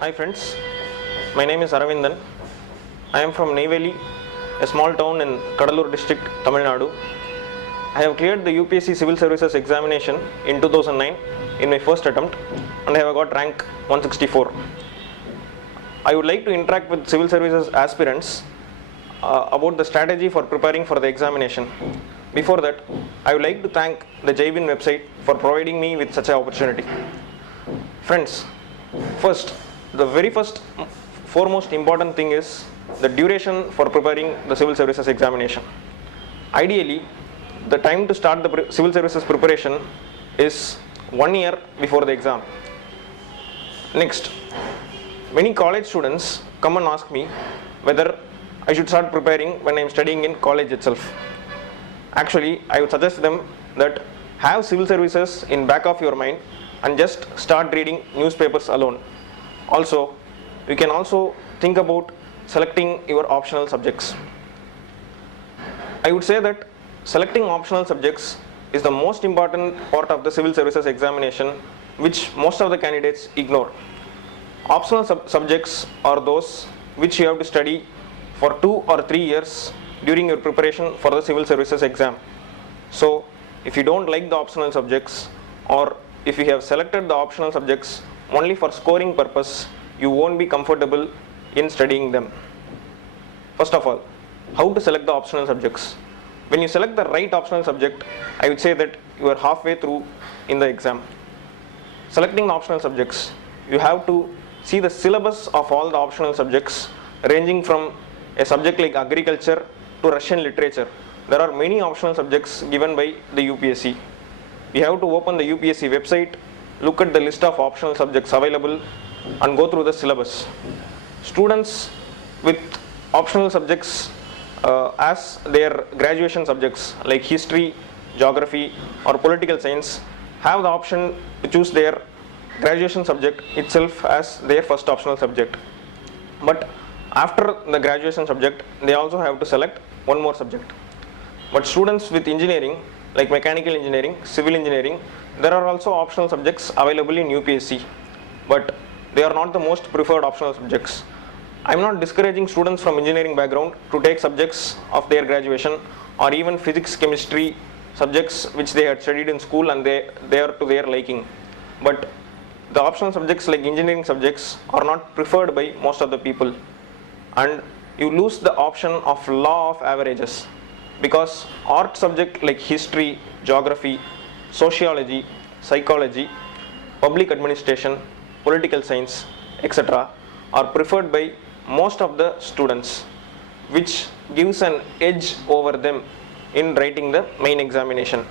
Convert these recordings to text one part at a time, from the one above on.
Hi friends, my name is P.Aravindhan. I am from Neyveli, a small town in Kadalur district, Tamil Nadu. I have cleared the UPSC Civil Services examination in 2009 in my first attempt and I have got rank 164. I would like to interact with Civil Services Aspirants about the strategy for preparing for the examination. Before that, I would like to thank the Jeywin website for providing me with such an opportunity. Friends, the foremost important thing is the duration for preparing the civil services examination. Ideally, the time to start the civil services preparation is 1 year before the exam. Next, many college students come and ask me whether I should start preparing when I am studying in college itself. Actually, I would suggest them that have civil services in back of your mind and just start reading newspapers alone. Also, you can also think about selecting your optional subjects. I would say that selecting optional subjects is the most important part of the civil services examination, which most of the candidates ignore. Optional subjects are those which you have to study for 2 or 3 years during your preparation for the civil services exam. So, if you don't like the optional subjects, or if you have selected the optional subjects only for scoring purpose, you won't be comfortable in studying them. First of all, how to select the optional subjects? When you select the right optional subject, I would say that you are halfway through in the exam. Selecting the optional subjects, you have to see the syllabus of all the optional subjects, ranging from a subject like agriculture to Russian literature. There are many optional subjects given by the UPSC. You have to open the UPSC website, look at the list of optional subjects available and go through the syllabus. Students with optional subjects as their graduation subjects like history, geography or political science have the option to choose their graduation subject itself as their first optional subject. But after the graduation subject, they also have to select one more subject. But students with engineering like mechanical engineering, civil engineering, there are also optional subjects available in UPSC, but they are not the most preferred optional subjects. I am not discouraging students from engineering background to take subjects of their graduation or even physics, chemistry subjects which they had studied in school and they are to their liking. But the optional subjects like engineering subjects are not preferred by most of the people, and you lose the option of law of averages, because art subject like history, geography, sociology, psychology, public administration, political science, etc. are preferred by most of the students, which gives an edge over them in writing the main examination.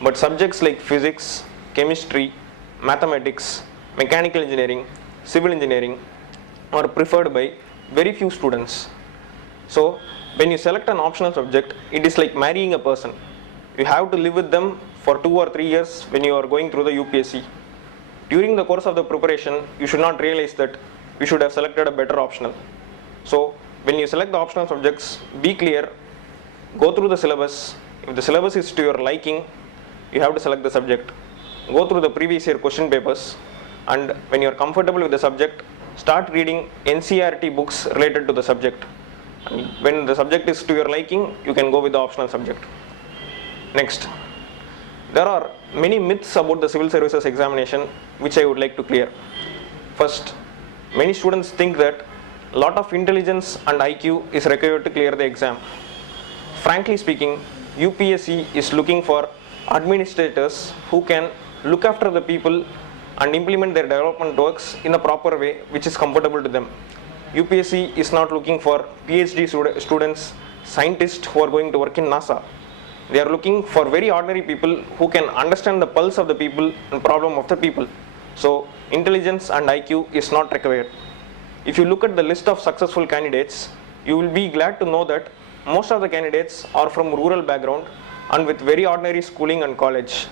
But subjects like physics, chemistry, mathematics, mechanical engineering, civil engineering are preferred by very few students. So, when you select an optional subject, it is like marrying a person. You have to live with them for 2 or 3 years when you are going through the UPSC. During the course of the preparation, you should not realize that you should have selected a better optional. So, when you select the optional subjects, be clear, go through the syllabus. If the syllabus is to your liking, you have to select the subject. Go through the previous year question papers, and when you are comfortable with the subject, start reading NCERT books related to the subject. And when the subject is to your liking, you can go with the optional subject. Next, there are many myths about the civil services examination which I would like to clear. First, many students think that a lot of intelligence and IQ is required to clear the exam. Frankly speaking, UPSC is looking for administrators who can look after the people and implement their development works in a proper way which is comfortable to them. UPSC is not looking for PhD students, scientists who are going to work in NASA. They are looking for very ordinary people who can understand the pulse of the people and problem of the people. So, intelligence and IQ is not required. If you look at the list of successful candidates, you will be glad to know that most of the candidates are from rural background and with very ordinary schooling and college.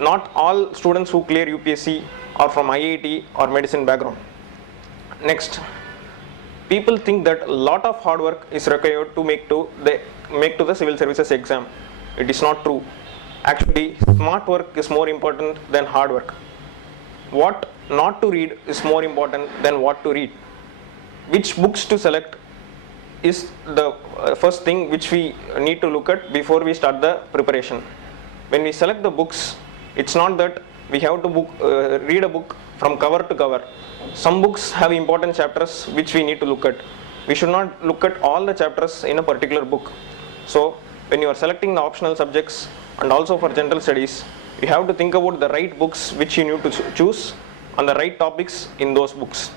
Not all students who clear UPSC are from IIT or medicine background. Next, people think that a lot of hard work is required to make to the civil services exam. It is not true. Actually, smart work is more important than hard work. what not to read is more important than what to read. Which books to select is the first thing which we need to look at before we start the preparation. When we select the books, it's not that we have to read a book from cover to cover. Some books have important chapters which we need to look at. We should not look at all the chapters in a particular book. So when you are selecting the optional subjects and also for general studies, you have to think about the right books which you need to choose and the right topics in those books.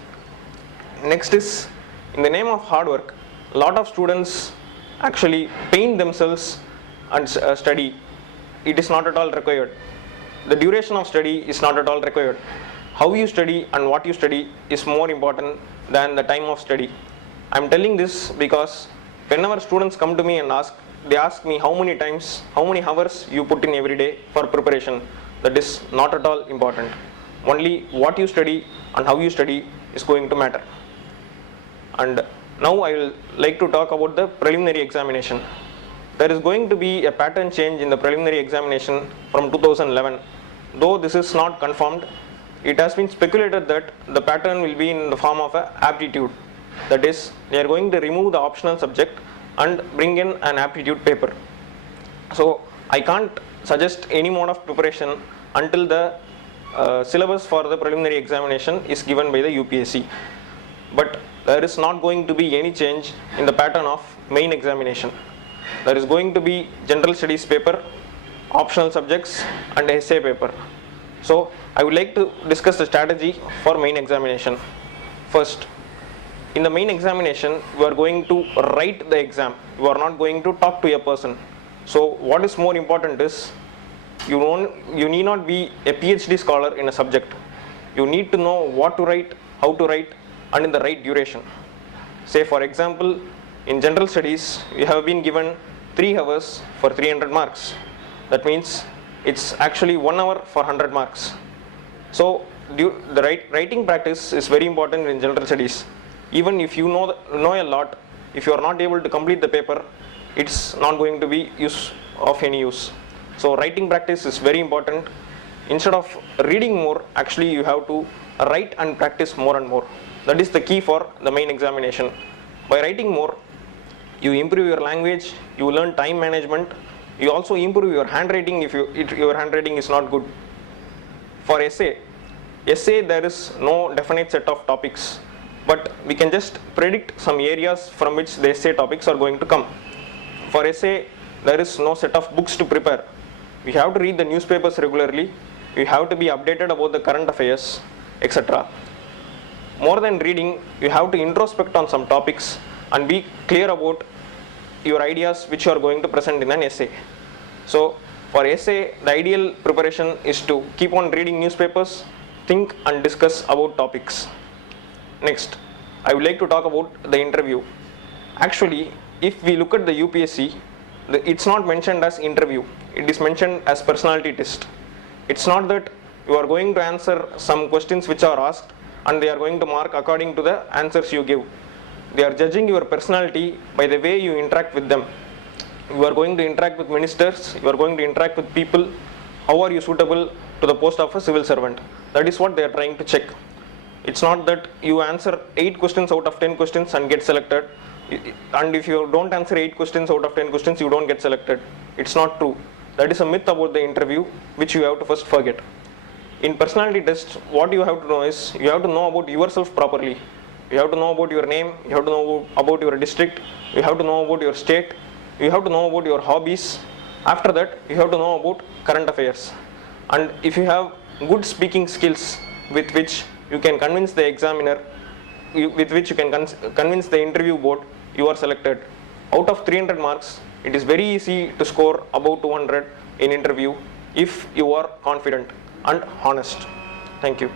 Next is, in the name of hard work, a lot of students actually pain themselves and study. It is not at all required. The duration of study is not at all required. How you study and what you study is more important than the time of study. I am telling this because whenever students come to me and they ask me how many hours you put in every day for preparation. That is not at all important. Only what you study and how you study is going to matter. And now I will like to talk about the preliminary examination. There is going to be a pattern change in the preliminary examination from 2011. Though this is not confirmed, it has been speculated that the pattern will be in the form of an aptitude. That is, they are going to remove the optional subject and bring in an aptitude paper. So I can't suggest any mode of preparation until the syllabus for the preliminary examination is given by the UPSC. But there is not going to be any change in the pattern of main examination. There is going to be general studies paper, optional subjects and essay paper. So I would like to discuss the strategy for main examination. First, in the main examination, you are going to write the exam. You are not going to talk to a person. So what is more important is, you need not be a PhD scholar in a subject. You need to know what to write, how to write, and in the right duration. Say for example, in general studies, you have been given 3 hours for 300 marks. That means it's actually 1 hour for 100 marks. So the writing practice is very important in general studies. Even if you know a lot, if you are not able to complete the paper, it's not going to be of any use. So writing practice is very important. Instead of reading more, actually you have to write and practice more and more. That is the key for the main examination. By writing more, you improve your language, you learn time management, you also improve your handwriting if your handwriting is not good. For essay there is no definite set of topics, but we can just predict some areas from which the essay topics are going to come. For essay, there is no set of books to prepare. We have to read the newspapers regularly, we have to be updated about the current affairs, etc. More than reading, you have to introspect on some topics and be clear about your ideas which you are going to present in an essay. So for essay, the ideal preparation is to keep on reading newspapers, think and discuss about topics. Next, I would like to talk about the interview. Actually, if we look at the UPSC, it's not mentioned as interview, it is mentioned as personality test. It's not that you are going to answer some questions which are asked and they are going to mark according to the answers you give. They are judging your personality by the way you interact with them. You are going to interact with ministers, you are going to interact with people. How are you suitable to the post of a civil servant? That is what they are trying to check. It's not that you answer 8 questions out of 10 questions and get selected. And if you don't answer 8 questions out of 10 questions, you don't get selected. It's not true. That is a myth about the interview which you have to first forget. In personality test, what you have to know is, you have to know about yourself properly. You have to know about your name, you have to know about your district, you have to know about your state, you have to know about your hobbies. After that, you have to know about current affairs. And if you have good speaking skills with which you can convince the examiner, with which you can convince the interview board, you are selected. Out of 300 marks, it is very easy to score above 200 in interview if you are confident and honest. Thank you.